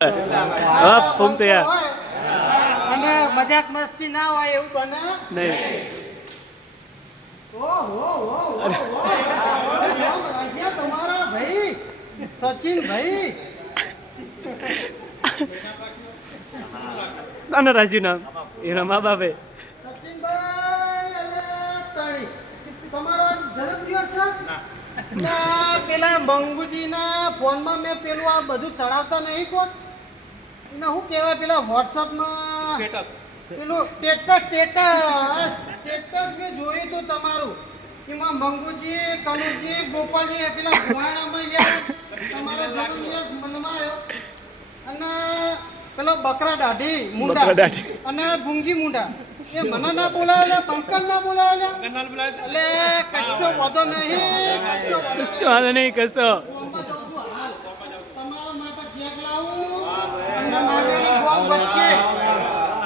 હા ફૂમતો યાર અને મજાક મસ્તી ના હોય એવું બને નહીં. તમારા ભાઈ સચિન ભાઈ અને રાજી નામ એના મા બાપે સચિનભાઈ અને તણી તમારો જન્મદિવસ છે પેલા મંગુજીના ફોનમાં મેં પેલું આ બધું ચડાવતા નહીં કોણ એને શું કહેવાય પેલા વોટ્સઅપમાં પેલું સ્ટેટસ મેં જોયું હતું તમારું એમાં મંગુજી કનુજી ગોપાલજી પેલા ગુવાણામાં યાર તમારો જન્મદિવસ મનાવ્યો અને પેલો બકરા દાઢી મુંડા અને ગુંગી મુંડા એ મને ના બોલાવેલા પંકજ ના બોલાવેલા એટલે કશો વાંધો નહીં કશો વાંધો નહીં કશો તમારા માટે કેક લાવું અને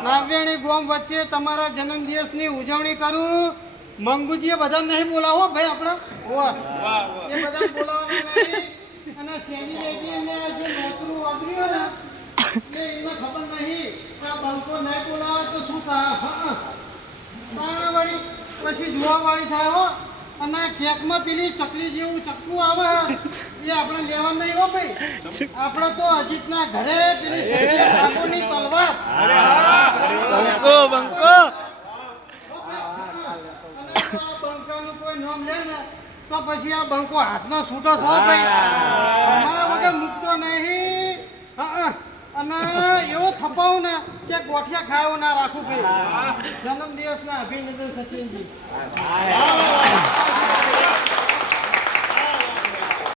નાવ્યાણી ગોમ વચ્ચે તમારા જન્મદિવસની ઉજવણી કરું. મંગુજીએ બધા નહીં બોલાવો ભાઈ આપણે એ બધા બોલાવવાના નહીં અને શેની બેટી એમને જે નોકરું વાપર્યું ને એટલે એમને ખબર નહીં કે આ બંકો નહીં બોલાવે તો શું થાય વળી પછી જોવાવાળી થાય હો અને કેકમાં પેલી ચકલી જેવું ચક્કું આવે એ આપણે લેવા નહીં હો ભાઈ આપણે તો અજીતના ઘરે પેલી ઠાકોરની તલવાર બંકો બંકાનું કોઈ નામ લે ને તો પછી આ બંકો હાથનો છૂટો છો ભાઈ અમારા વગર મૂકતો નહીં અને એવો થપાવું ને કે ગોઠિયા ખાયો ના રાખું ભાઈ જન્મદિવસના અભિનંદન સચિનજી.